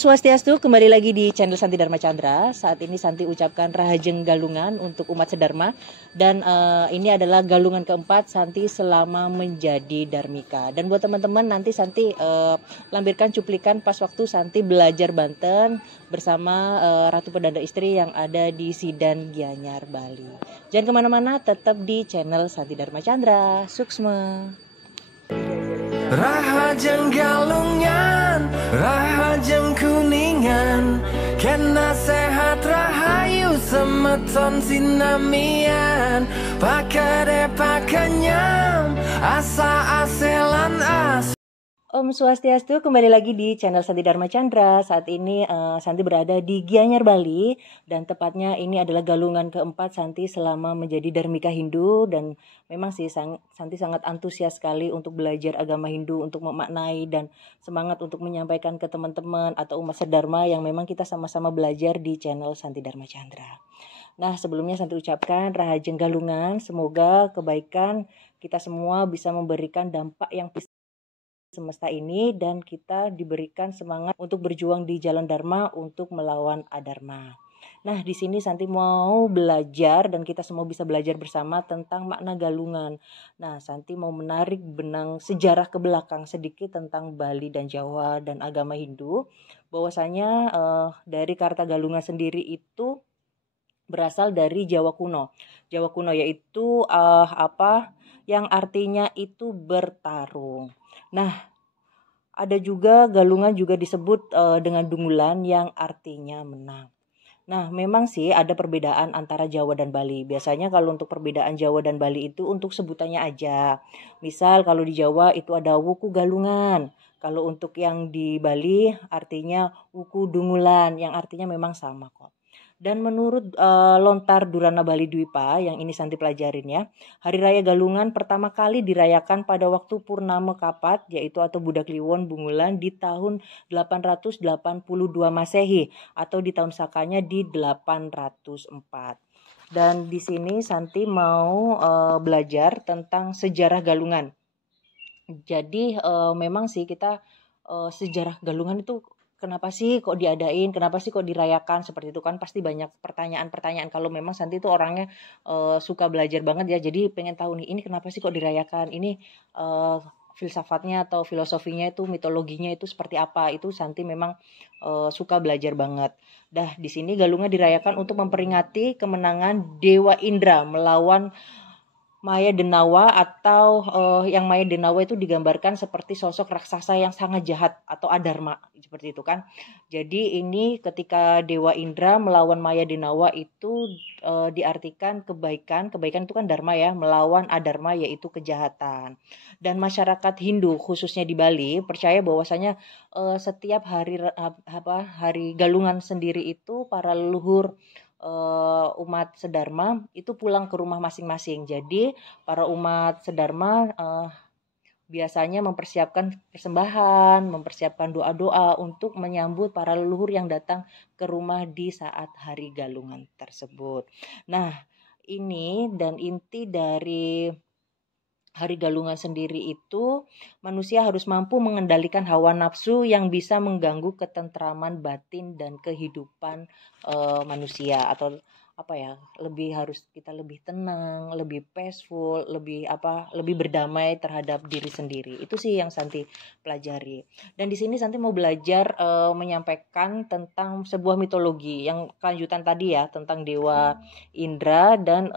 Swastiastu, kembali lagi di channel Santi Dharma Chandra. Saat ini Santi ucapkan Rahajeng Galungan untuk umat sedharma. Dan ini adalah galungan keempat Santi selama menjadi Dharmika. Dan buat teman-teman, nanti Santi lampirkan cuplikan pas waktu Santi belajar Banten bersama Ratu Pedanda Istri yang ada di Sidan Gianyar, Bali. Jangan kemana-mana, tetap di channel Santi Dharma Chandra. Suksma. Rahajeng Galungan, Rahajeng Kuningan, kena sehat rahayu semeton sinamian, pakade pakanyam, asa aselan as. Om Swastiastu, kembali lagi di channel Santi Dharma Chandra. Saat ini Santi berada di Gianyar, Bali. Dan tepatnya ini adalah galungan keempat Santi selama menjadi Dharmika Hindu. Dan memang sih Santi sangat antusias sekali untuk belajar agama Hindu, untuk memaknai dan semangat untuk menyampaikan ke teman-teman atau umat sedharma yang memang kita sama-sama belajar di channel Santi Dharma Chandra. Nah, sebelumnya Santi ucapkan Rahajeng Galungan. Semoga kebaikan kita semua bisa memberikan dampak yang semesta ini dan kita diberikan semangat untuk berjuang di jalan Dharma untuk melawan adharma. Nah, di sini Santi mau belajar dan kita semua bisa belajar bersama tentang makna galungan. Nah, Santi mau menarik benang sejarah ke belakang sedikit tentang Bali dan Jawa dan agama Hindu. Bahwasanya dari kata galungan sendiri itu berasal dari Jawa kuno. Jawa kuno yaitu yang artinya itu bertarung. Nah, ada juga galungan juga disebut dengan dungulan yang artinya menang. Nah, memang sih ada perbedaan antara Jawa dan Bali. Biasanya kalau untuk perbedaan Jawa dan Bali itu untuk sebutannya aja. Misal kalau di Jawa itu ada wuku galungan. Kalau untuk yang di Bali artinya wuku dungulan yang artinya memang sama kok. Dan menurut Lontar Durana Bali Dwipa yang ini Santi pelajarin ya, Hari Raya Galungan pertama kali dirayakan pada waktu Purnama Kapat yaitu atau Budak Kliwon Bungulan di tahun 882 Masehi atau di tahun sakanya di 804. Dan di sini Santi mau belajar tentang sejarah galungan. Jadi memang sih kita sejarah galungan itu kenapa sih kok diadain, kenapa sih kok dirayakan seperti itu kan pasti banyak pertanyaan-pertanyaan. Kalau memang Santi itu orangnya suka belajar banget ya, jadi pengen tahu nih ini kenapa sih kok dirayakan, ini filsafatnya atau filosofinya itu mitologinya itu seperti apa, itu Santi memang suka belajar banget. Dah di sini galungan dirayakan untuk memperingati kemenangan Dewa Indra melawan Maya Denawa atau yang Maya Denawa itu digambarkan seperti sosok raksasa yang sangat jahat atau adharma seperti itu kan. Jadi ini ketika Dewa Indra melawan Maya Denawa itu diartikan kebaikan itu kan dharma ya, melawan adharma yaitu kejahatan. Dan masyarakat Hindu khususnya di Bali percaya bahwasanya setiap hari galungan sendiri itu para leluhur umat sedharma itu pulang ke rumah masing-masing. Jadi para umat sedharma biasanya mempersiapkan persembahan, mempersiapkan doa-doa untuk menyambut para leluhur yang datang ke rumah di saat hari galungan tersebut. Nah, ini dan inti dari Hari Galungan sendiri itu manusia harus mampu mengendalikan hawa nafsu yang bisa mengganggu ketentraman batin dan kehidupan manusia atau kita lebih tenang, lebih peaceful, lebih berdamai terhadap diri sendiri. Itu sih yang Santi pelajari. Dan di sini Santi mau belajar menyampaikan tentang sebuah mitologi yang kelanjutan tadi ya, tentang Dewa Indra dan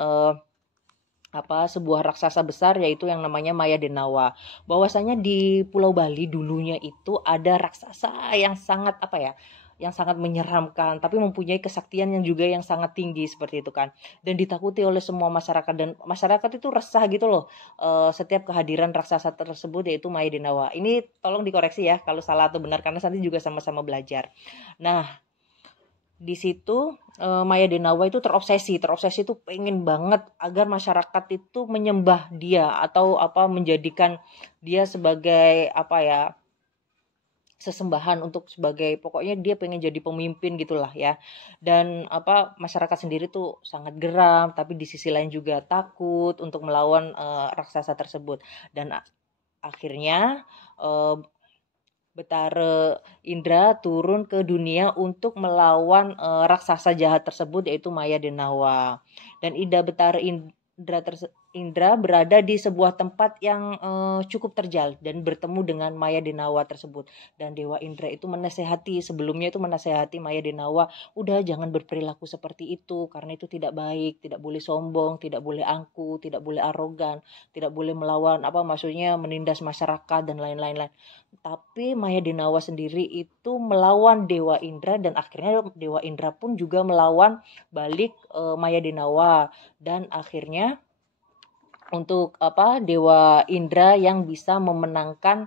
sebuah raksasa besar yaitu yang namanya Maya Denawa. Bahwasanya di Pulau Bali dulunya itu ada raksasa yang sangat yang sangat menyeramkan tapi mempunyai kesaktian yang juga yang sangat tinggi seperti itu kan, dan ditakuti oleh semua masyarakat, dan masyarakat itu resah gitu loh setiap kehadiran raksasa tersebut yaitu Maya Denawa. Ini tolong dikoreksi ya kalau salah atau benar karena nanti juga sama-sama belajar. Nah, di situ Maya Denawa itu terobsesi itu pengen banget agar masyarakat itu menyembah dia atau menjadikan dia sebagai sesembahan untuk sebagai, pokoknya dia pengen jadi pemimpin gitulah ya. Dan masyarakat sendiri tuh sangat geram tapi di sisi lain juga takut untuk melawan raksasa tersebut. Dan akhirnya Betara Indra turun ke dunia untuk melawan raksasa jahat tersebut yaitu Maya Denawa. Dan Ida Betara Indra berada di sebuah tempat yang cukup terjal dan bertemu dengan Maya Denawa tersebut. Dan Dewa Indra itu sebelumnya itu menasehati Maya Denawa, udah jangan berperilaku seperti itu karena itu tidak baik, tidak boleh sombong, tidak boleh angkuh, tidak boleh arogan, tidak boleh melawan maksudnya menindas masyarakat dan lain-lain. Tapi Maya Denawa sendiri itu melawan Dewa Indra dan akhirnya Dewa Indra pun juga melawan balik Maya Denawa, dan akhirnya untuk Dewa Indra yang bisa memenangkan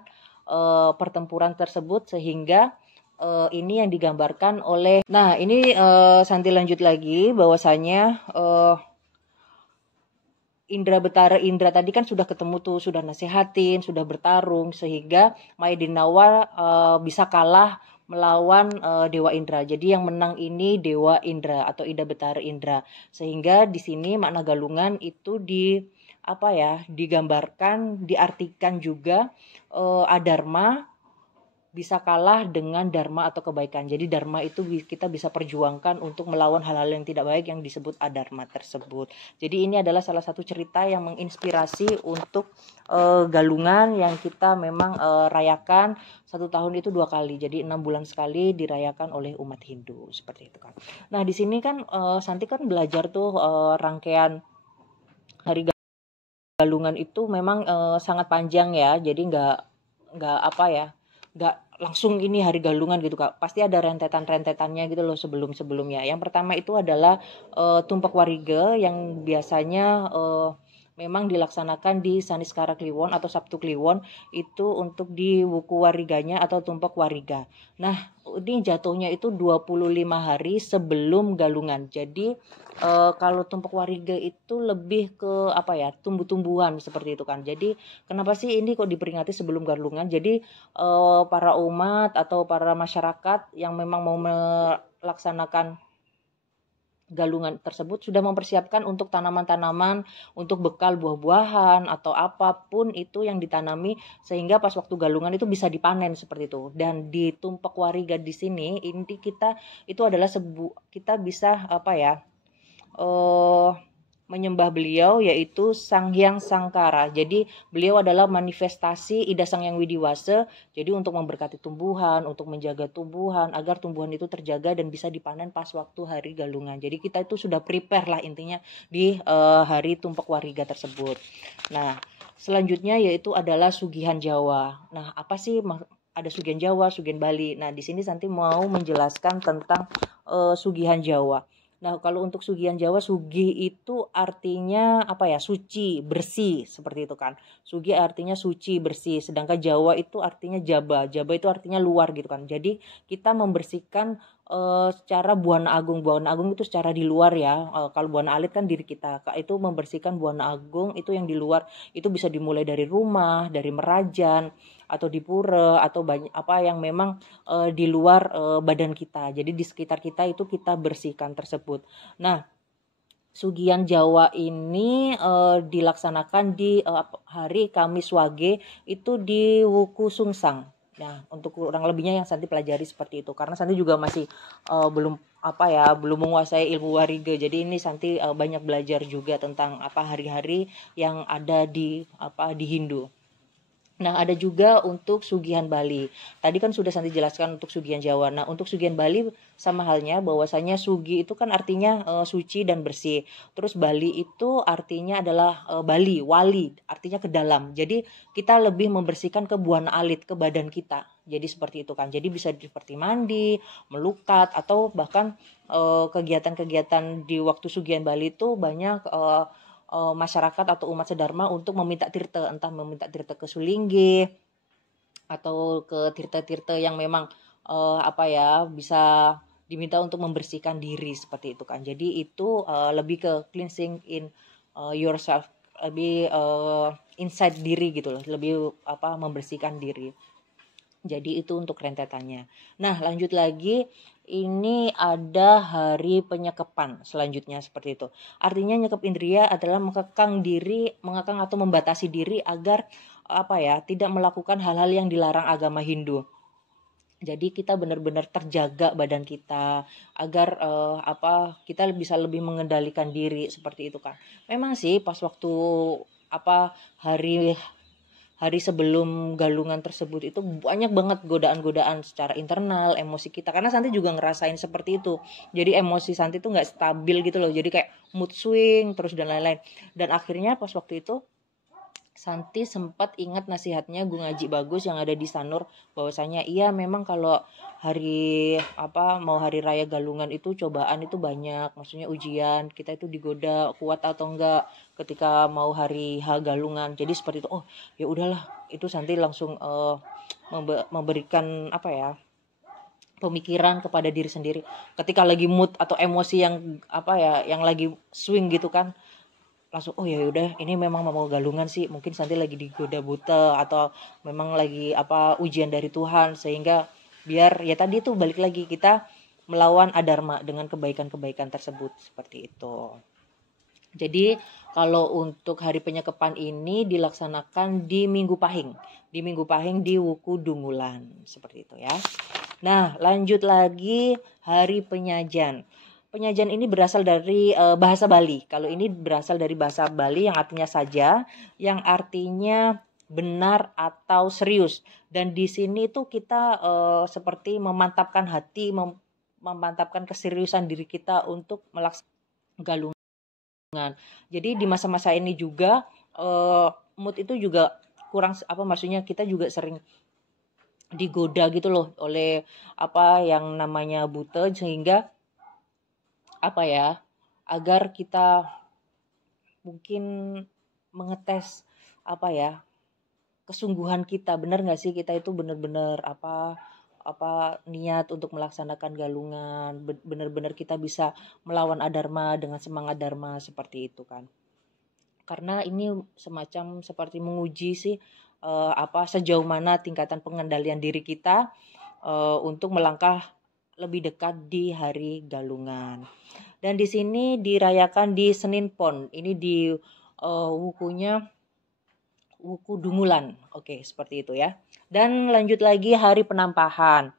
pertempuran tersebut, sehingga ini yang digambarkan oleh. Nah, ini Santi lanjut lagi bahwasanya Indra Betara Indra tadi kan sudah ketemu tuh, sudah nasehatin, sudah bertarung, sehingga Maya Denawa bisa kalah melawan Dewa Indra. Jadi yang menang ini Dewa Indra atau Ida Betara Indra. Sehingga di sini makna galungan itu digambarkan, diartikan juga adharma bisa kalah dengan dharma atau kebaikan. Jadi dharma itu kita bisa perjuangkan untuk melawan hal-hal yang tidak baik yang disebut adharma tersebut. Jadi ini adalah salah satu cerita yang menginspirasi untuk galungan yang kita memang rayakan 1 tahun itu 2 kali. Jadi 6 bulan sekali dirayakan oleh umat Hindu, seperti itu kan. Nah, di sini kan Santi kan belajar tuh rangkaian hari galungan itu memang sangat panjang ya. Jadi nggak langsung ini hari galungan gitu Kak. Pasti ada rentetannya gitu loh sebelumnya. Yang pertama itu adalah Tumpak Wariga yang biasanya memang dilaksanakan di Saniskara Kliwon atau Sabtu Kliwon, itu untuk di Wuku Wariganya atau Tumpak Wariga. Nah, ini jatuhnya itu 25 hari sebelum galungan. Jadi kalau Tumpak Wariga itu lebih ke tumbuh-tumbuhan seperti itu kan. Jadi kenapa sih ini kok diperingati sebelum galungan? Jadi para umat atau para masyarakat yang memang mau melaksanakan galungan tersebut sudah mempersiapkan untuk tanaman-tanaman, untuk bekal buah-buahan atau apapun itu yang ditanami, sehingga pas waktu galungan itu bisa dipanen seperti itu. Dan di Tumpak Wariga di sini inti kita itu adalah kita bisa menyembah beliau, yaitu Sang Hyang Sangkara. Jadi beliau adalah manifestasi Ida Sang Hyang Widiwasa. Jadi untuk memberkati tumbuhan, untuk menjaga tumbuhan agar tumbuhan itu terjaga dan bisa dipanen pas waktu hari galungan. Jadi kita itu sudah prepare lah intinya di hari Tumpak Wariga tersebut. Nah, selanjutnya yaitu adalah Sugihan Jawa. Nah, apa sih ada Sugihan Jawa, Sugihan Bali. Nah, di sini Santi mau menjelaskan tentang Sugihan Jawa. Nah, kalau untuk Sugihan Jawa, sugi itu artinya suci, bersih, seperti itu kan. Sugi artinya suci, bersih, sedangkan Jawa itu artinya jaba. Jaba itu artinya luar gitu kan. Jadi kita membersihkan secara Buana Agung. Buana Agung itu secara di luar ya. Kalau Buana Alit kan diri kita. Itu membersihkan Buana Agung itu yang di luar. Itu bisa dimulai dari rumah, dari merajan, atau di pura, atau banyak yang memang di luar badan kita. Jadi di sekitar kita itu kita bersihkan tersebut. Nah, Sugihan Jawa ini dilaksanakan di hari Kamis Wage itu di Wuku Sungsang. Nah, untuk kurang lebihnya yang Santi pelajari seperti itu, karena Santi juga masih belum menguasai ilmu wariga. Jadi ini Santi banyak belajar juga tentang hari-hari yang ada di Hindu. Nah, ada juga untuk Sugihan Bali. Tadi kan sudah Santi jelaskan untuk Sugihan Jawa. Nah, untuk Sugihan Bali sama halnya, bahwasanya Sugi itu kan artinya suci dan bersih. Terus Bali itu artinya adalah Bali, wali, artinya ke dalam. Jadi kita lebih membersihkan ke Buana Alit, ke badan kita. Jadi seperti itu kan. Jadi bisa seperti mandi, melukat, atau bahkan kegiatan-kegiatan di waktu Sugihan Bali itu banyak masyarakat atau umat sedharma untuk meminta tirta, entah meminta tirta ke Sulingge atau ke tirta-tirta yang memang bisa diminta untuk membersihkan diri seperti itu kan. Jadi itu lebih ke cleansing in yourself, lebih inside diri gitu loh, lebih membersihkan diri. Jadi itu untuk rentetannya. Nah, lanjut lagi, ini ada hari penyekepan selanjutnya seperti itu. Artinya nyekep indria adalah mengekang atau membatasi diri agar tidak melakukan hal-hal yang dilarang agama Hindu. Jadi kita benar-benar terjaga badan kita agar kita bisa lebih mengendalikan diri seperti itu kan. Memang sih pas waktu hari hari sebelum galungan tersebut itu banyak banget godaan-godaan secara internal emosi kita, karena Santi juga ngerasain seperti itu. Jadi emosi Santi tuh nggak stabil gitu loh, jadi kayak mood swing terus dan lain-lain. Dan akhirnya pas waktu itu Santi sempat ingat nasihatnya Gu Ngaji Bagus yang ada di Sanur, bahwasanya iya memang kalau mau hari raya Galungan itu cobaan itu banyak, maksudnya ujian kita itu digoda kuat atau enggak ketika mau hari Galungan. Jadi seperti itu. Oh ya udahlah, itu Santi langsung memberikan pemikiran kepada diri sendiri ketika lagi mood atau emosi yang lagi swing gitu kan, langsung oh ya udah ini memang mau Galungan sih, mungkin Santi lagi digoda buta atau memang lagi ujian dari Tuhan, sehingga biar ya tadi tuh balik lagi kita melawan adharma dengan kebaikan-kebaikan tersebut seperti itu. Jadi kalau untuk hari penyekapan ini dilaksanakan di Minggu Pahing. Di Minggu Pahing di Wuku Dungulan seperti itu ya. Nah, lanjut lagi hari penyajan. Penyajan ini berasal dari bahasa Bali. Kalau ini berasal dari bahasa Bali yang artinya saja, yang artinya benar atau serius. Dan di sini tuh kita seperti memantapkan hati, memantapkan keseriusan diri kita untuk melaksanakan galungan. Jadi di masa-masa ini juga mood itu juga kurang maksudnya kita juga sering digoda gitu loh oleh yang namanya buta, sehingga agar kita mungkin mengetes kesungguhan kita, benar nggak sih kita itu benar-benar niat untuk melaksanakan galungan, benar-benar kita bisa melawan adharma dengan semangat dharma seperti itu kan. Karena ini semacam seperti menguji sih sejauh mana tingkatan pengendalian diri kita untuk melangkah lebih dekat di hari galungan. Dan di sini dirayakan di Senin Pon. Ini di wukunya Wuku Dungulan. Oke, seperti itu ya. Dan lanjut lagi hari penampahan.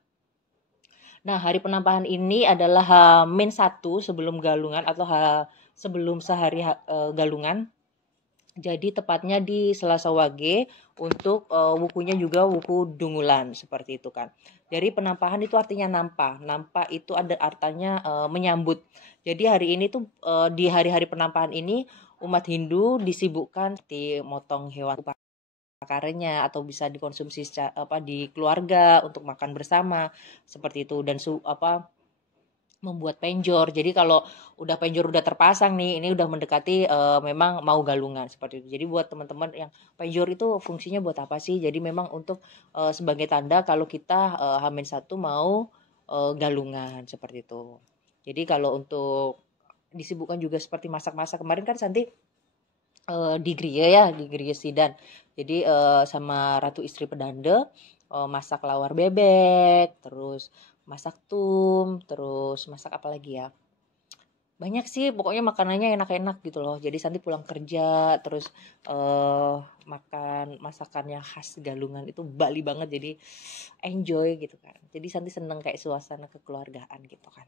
Nah, hari penampahan ini adalah H-1 sebelum galungan atau sebelum sehari galungan. Jadi tepatnya di Selasa Wage, untuk wukunya juga Wuku Dungulan seperti itu kan. Jadi penampahan itu artinya nampa. Nampa itu ada artinya menyambut. Jadi hari ini tuh di hari-hari penampahan ini umat Hindu disibukkan di motong hewan pakarnya atau bisa dikonsumsi di keluarga untuk makan bersama seperti itu, dan membuat penjor. Jadi kalau udah penjor udah terpasang nih, ini udah mendekati memang mau galungan seperti itu. Jadi buat teman-teman yang penjor itu fungsinya buat apa sih? Jadi memang untuk sebagai tanda kalau kita H-1 mau galungan seperti itu. Jadi kalau untuk disibukkan juga seperti masak-masak. Kemarin kan Santi di Griya Sidan. Jadi sama Ratu Istri Pedanda masak lawar bebek, terus masak terus masak apa lagi ya, banyak sih pokoknya makanannya enak-enak gitu loh. Jadi Santi pulang kerja terus makan masakannya khas Galungan itu Bali banget, jadi enjoy gitu kan. Jadi Santi seneng kayak suasana kekeluargaan gitu kan.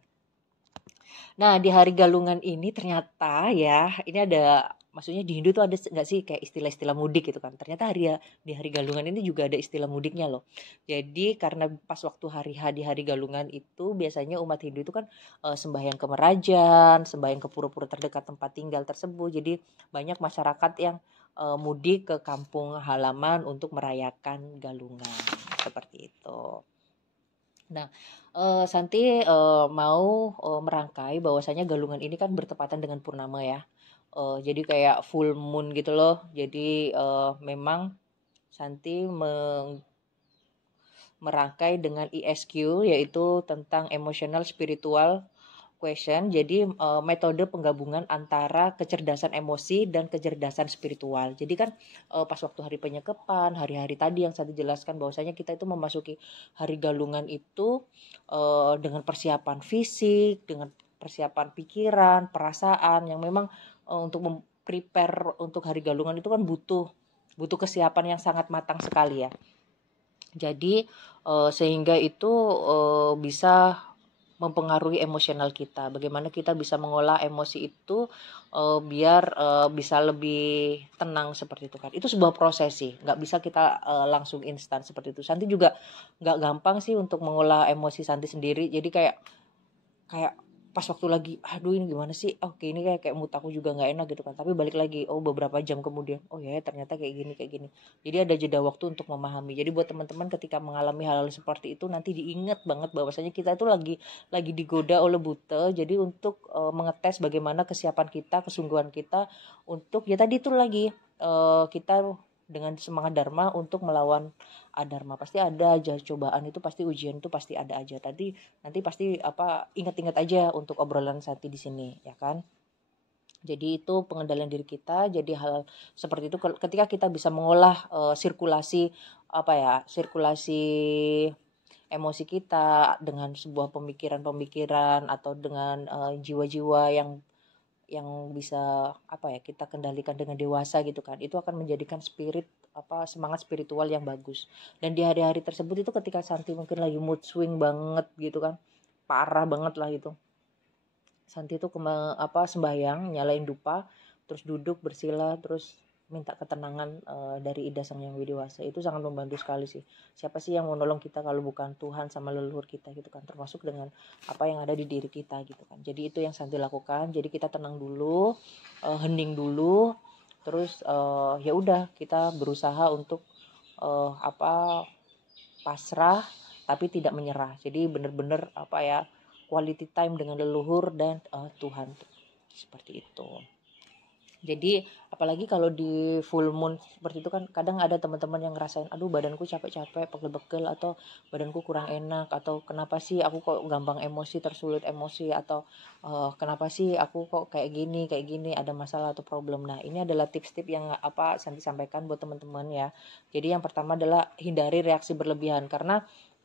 Nah di hari Galungan ini ternyata ya, ini ada, maksudnya di Hindu tuh ada nggak sih kayak istilah-istilah mudik gitu kan. Ternyata di hari Galungan ini juga ada istilah mudiknya loh. Jadi karena pas waktu di hari Galungan itu biasanya umat Hindu itu kan sembahyang ke Merajan, sembahyang ke pura-pura terdekat tempat tinggal tersebut. Jadi banyak masyarakat yang mudik ke kampung halaman untuk merayakan Galungan seperti itu. Nah, Santi mau merangkai bahwasanya Galungan ini kan bertepatan dengan purnama ya. Jadi kayak full moon gitu loh. Jadi memang Santi merangkai dengan ESQ, yaitu tentang emotional spiritual question. Jadi metode penggabungan antara kecerdasan emosi dan kecerdasan spiritual. Jadi kan pas waktu hari penyekapan, hari-hari tadi yang saya jelaskan bahwasanya kita itu memasuki hari Galungan itu dengan persiapan fisik, dengan persiapan pikiran, perasaan yang memang untuk prepare untuk hari Galungan itu kan butuh kesiapan yang sangat matang sekali ya. Jadi sehingga itu bisa mempengaruhi emosional kita. Bagaimana kita bisa mengolah emosi itu biar bisa lebih tenang seperti itu kan. Itu sebuah proses sih, nggak bisa kita langsung instan seperti itu. Santi juga nggak gampang sih untuk mengolah emosi Santi sendiri. Jadi kayak pas waktu lagi aduh ini gimana sih, oke ini kayak mood aku juga nggak enak gitu kan, tapi balik lagi beberapa jam kemudian ternyata kayak gini, jadi ada jeda waktu untuk memahami. Jadi buat teman-teman ketika mengalami hal-hal seperti itu nanti diingat banget bahwasanya kita itu lagi digoda oleh buta. Jadi untuk mengetes bagaimana kesiapan kita, kesungguhan kita untuk ya tadi itu lagi kita dengan semangat dharma untuk melawan adharma. Pasti ada aja cobaan, itu pasti ujian, itu pasti ada aja. Tadi nanti pasti ingat-ingat aja untuk obrolan Santi di sini ya kan. Jadi itu pengendalian diri kita. Jadi hal seperti itu ketika kita bisa mengolah sirkulasi emosi kita dengan sebuah pemikiran-pemikiran atau dengan jiwa-jiwa yang bisa kita kendalikan dengan dewasa gitu kan, itu akan menjadikan semangat spiritual yang bagus. Dan di hari-hari tersebut itu ketika Santi mungkin lagi mood swing banget gitu kan, parah banget lah itu, Santi itu sembahyang, nyalain dupa, terus duduk bersila, terus minta ketenangan dari Ida Sang Yang Widewasa. Itu sangat membantu sekali sih. Siapa sih yang mau nolong kita kalau bukan Tuhan sama leluhur kita gitu kan, termasuk dengan apa yang ada di diri kita gitu kan. Jadi itu yang Santi lakukan. Jadi kita tenang dulu, hening dulu, terus ya udah kita berusaha untuk pasrah tapi tidak menyerah. Jadi benar-benar quality time dengan leluhur dan Tuhan seperti itu. Jadi apalagi kalau di full moon seperti itu kan, kadang ada teman-teman yang ngerasain aduh badanku capek-capek, pegel-pegel, atau badanku kurang enak, atau kenapa sih aku kok gampang emosi, tersulut emosi, atau kenapa sih aku kok kayak gini, ada masalah atau problem. Nah ini adalah tips-tips yang Santi sampaikan buat teman-teman ya. Jadi yang pertama adalah hindari reaksi berlebihan, karena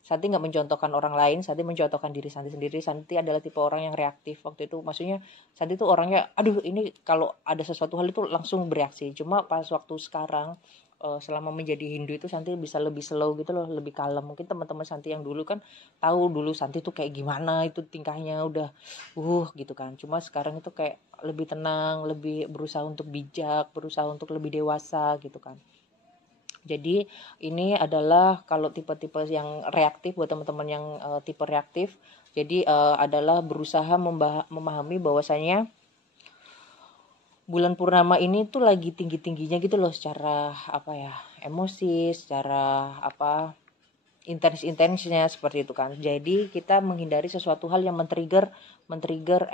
Santi nggak mencontohkan orang lain, Santi mencontohkan diri Santi sendiri. Santi adalah tipe orang yang reaktif waktu itu, maksudnya Santi tuh orangnya aduh ini kalau ada sesuatu hal itu langsung bereaksi. Cuma pas waktu sekarang selama menjadi Hindu itu Santi bisa lebih slow gitu loh, lebih kalem. Mungkin teman-teman Santi yang dulu kan tahu dulu Santi tuh kayak gimana itu tingkahnya, udah gitu kan. Cuma sekarang itu kayak lebih tenang, lebih berusaha untuk bijak, berusaha untuk lebih dewasa gitu kan. Jadi ini adalah kalau tipe-tipe yang reaktif, buat teman-teman yang tipe reaktif, jadi adalah berusaha memahami bahwasanya bulan purnama ini tuh lagi tinggi-tingginya gitu loh, secara emosi, secara intensnya seperti itu kan. Jadi kita menghindari sesuatu hal yang men-trigger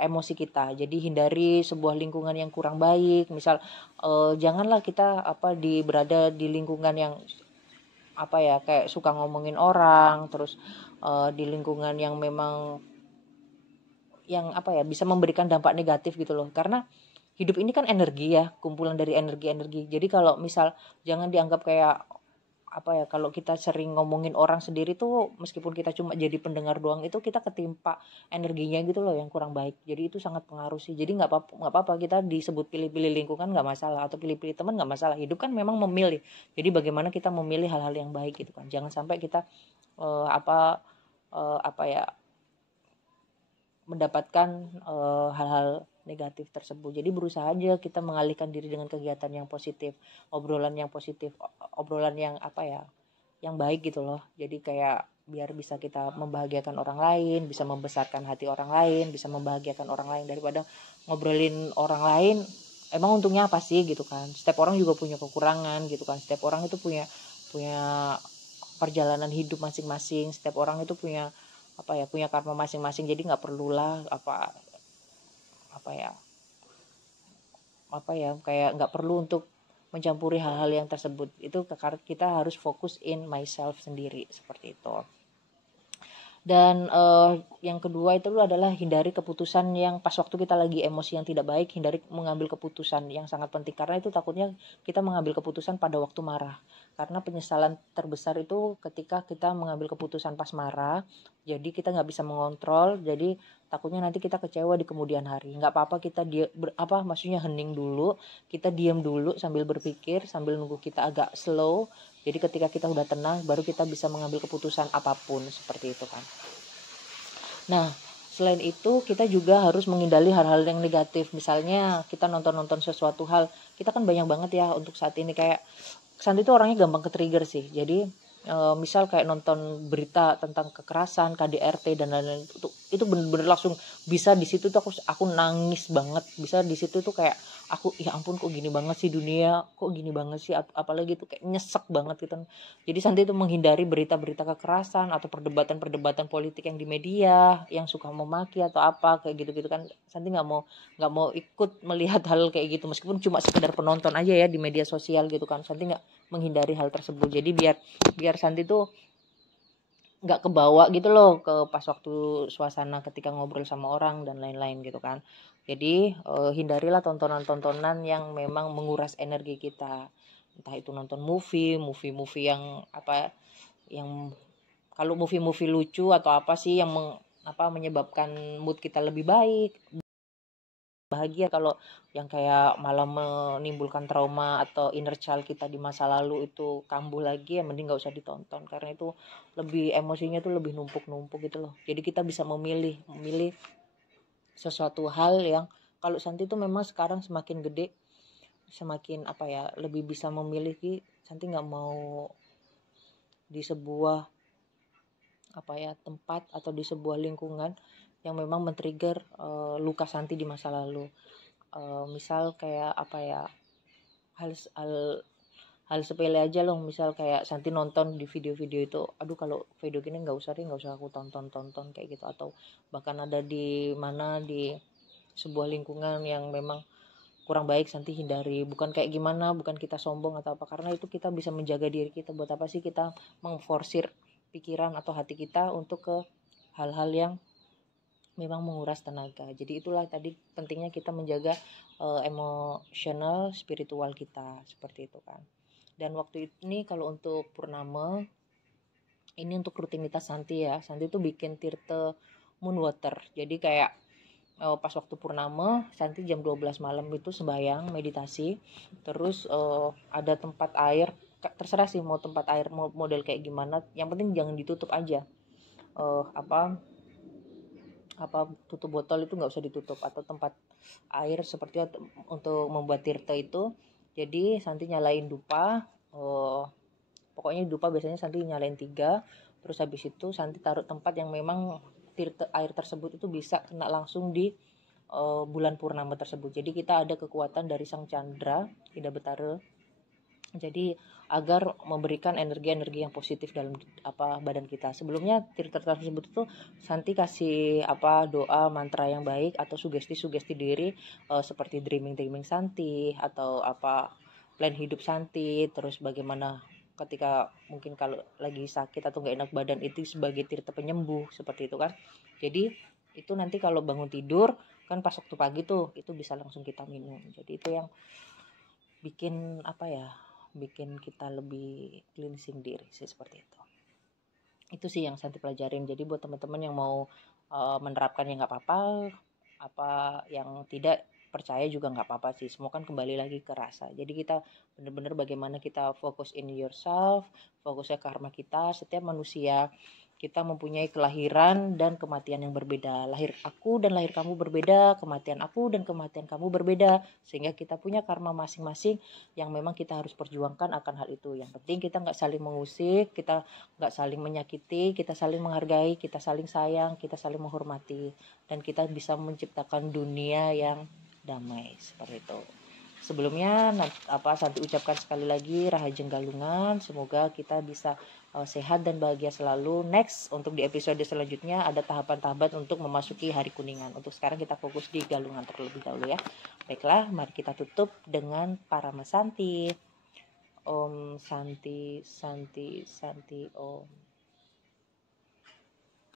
emosi kita. Jadi hindari sebuah lingkungan yang kurang baik. Misal janganlah kita berada di lingkungan yang kayak suka ngomongin orang, terus di lingkungan yang memang yang bisa memberikan dampak negatif gitu loh. Karena hidup ini kan energi ya, kumpulan dari energi-energi. Jadi kalau misal jangan dianggap kayak kalau kita sering ngomongin orang sendiri tuh, meskipun kita cuma jadi pendengar doang, itu kita ketimpa energinya gitu loh yang kurang baik. Jadi itu sangat pengaruh sih. Jadi nggak apa-apa kita disebut pilih-pilih lingkungan, nggak masalah, atau pilih-pilih teman nggak masalah. Hidup kan memang memilih. Jadi bagaimana kita memilih hal-hal yang baik gitu kan. Jangan sampai kita mendapatkan hal-hal negatif tersebut. Jadi berusaha aja kita mengalihkan diri dengan kegiatan yang positif, obrolan yang positif, obrolan yang yang baik gitu loh. Jadi kayak biar bisa kita membahagiakan orang lain, bisa membesarkan hati orang lain, bisa membahagiakan orang lain, daripada ngobrolin orang lain. Emang untungnya apa sih gitu kan? Setiap orang juga punya kekurangan gitu kan. Setiap orang itu punya perjalanan hidup masing-masing. Setiap orang itu punya punya karma masing-masing. Jadi nggak perlulah kayak nggak perlu untuk mencampuri hal-hal yang tersebut. Itu kita harus fokus in myself sendiri seperti itu. Dan yang kedua itu adalah hindari keputusan yang pas waktu kita lagi emosi yang tidak baik. Hindari mengambil keputusan yang sangat penting, karena itu takutnya kita mengambil keputusan pada waktu marah. Karena penyesalan terbesar itu ketika kita mengambil keputusan pas marah. Jadi kita nggak bisa mengontrol. Jadi takutnya nanti kita kecewa di kemudian hari. Nggak apa-apa kita maksudnya hening dulu, kita diam dulu sambil berpikir, sambil nunggu kita agak slow, Jadi ketika kita udah tenang, baru kita bisa mengambil keputusan apapun, seperti itu kan. Nah, selain itu kita juga harus menghindari hal-hal yang negatif. Misalnya kita nonton-nonton sesuatu hal, kita kan banyak banget ya untuk saat ini, kayak Santi itu orangnya gampang ke-trigger sih. Jadi misal kayak nonton berita tentang kekerasan, KDRT dan lain-lain, itu bener-bener langsung bisa di situ tuh aku nangis banget. Bisa di situ tuh kayak aku, ya ampun kok gini banget sih dunia, kok gini banget sih, apalagi tuh kayak nyesek banget gitu. Jadi Santi itu menghindari berita-berita kekerasan atau perdebatan-perdebatan politik yang di media yang suka memaki atau apa kayak gitu-gitu kan. Santi nggak mau ikut melihat hal kayak gitu, meskipun cuma sekedar penonton aja ya di media sosial gitu kan. Santi nggak menghindari hal tersebut. Jadi biar Santi tuh nggak kebawa gitu loh ke pas waktu suasana ketika ngobrol sama orang dan lain-lain gitu kan. Jadi hindarilah tontonan-tontonan yang memang menguras energi kita, entah itu nonton movie yang apa, yang kalau movie lucu atau apa sih yang menyebabkan mood kita lebih baik, bahagia. Kalau yang kayak malah menimbulkan trauma atau inner child kita di masa lalu itu kambuh lagi, ya mending gak usah ditonton, karena itu lebih emosinya tuh lebih numpuk gitu loh. Jadi kita bisa memilih sesuatu hal yang, kalau Santi tuh memang sekarang semakin gede semakin lebih bisa memilih. Santi nggak mau di sebuah tempat atau di sebuah lingkungan yang memang men-trigger luka Santi di masa lalu. Misal kayak hal sepele aja loh, misal kayak Santi nonton di video-video itu, aduh kalau video gini nggak usah aku tonton kayak gitu, atau bahkan ada di sebuah lingkungan yang memang kurang baik, Santi hindari. Bukan kayak gimana, bukan kita sombong atau apa, karena itu kita bisa menjaga diri kita. Buat apa sih kita mengforsir pikiran atau hati kita untuk ke hal-hal yang memang menguras tenaga. Jadi itulah tadi pentingnya kita menjaga emosional spiritual kita, seperti itu kan. Dan waktu ini kalau untuk purnama, ini untuk rutinitas Santi ya. Santi tuh bikin tirte moon water. Jadi kayak pas waktu purnama, Santi jam 12 malam itu sembahyang meditasi. Terus ada tempat air, terserah sih mau tempat air model kayak gimana, yang penting jangan ditutup aja. Tutup botol itu nggak usah ditutup, atau tempat air seperti untuk membuat tirta itu. Jadi Santi nyalain dupa, pokoknya dupa biasanya Santi nyalain 3, terus habis itu Santi taruh tempat yang memang tirta air tersebut itu bisa kena langsung di bulan purnama tersebut. Jadi kita ada kekuatan dari Sang Chandra Ida Betara, jadi agar memberikan energi-energi yang positif dalam badan kita. Sebelumnya tirta tersebut itu Santi kasih doa mantra yang baik atau sugesti diri, seperti dreaming Santi, atau plan hidup Santi. Terus bagaimana ketika mungkin kalau lagi sakit atau nggak enak badan, itu sebagai tirta penyembuh, seperti itu kan. Jadi itu nanti kalau bangun tidur kan pas waktu pagi tuh itu bisa langsung kita minum. Jadi itu yang bikin bikin kita lebih cleansing diri sih, seperti itu sih yang Santi pelajarin. Jadi buat teman-teman yang mau menerapkan ya nggak apa-apa, yang tidak percaya juga nggak apa-apa sih, semua kan kembali lagi ke rasa. Jadi kita benar-benar bagaimana kita fokus in yourself, fokusnya karma kita. Setiap manusia kita mempunyai kelahiran dan kematian yang berbeda. Lahir aku dan lahir kamu berbeda, kematian aku dan kematian kamu berbeda, sehingga kita punya karma masing-masing yang memang kita harus perjuangkan akan hal itu. Yang penting kita nggak saling mengusik, kita nggak saling menyakiti, kita saling menghargai, kita saling sayang, kita saling menghormati, dan kita bisa menciptakan dunia yang damai, seperti itu. Sebelumnya Santi ucapkan sekali lagi Rahajeng Galungan, semoga kita bisa sehat dan bahagia selalu. Next, untuk di episode selanjutnya ada tahapan-tahapan untuk memasuki hari kuningan. Untuk sekarang kita fokus di Galungan terlebih dahulu ya. Baiklah, mari kita tutup dengan Parama Santi. Om Santi Santi Santi Om.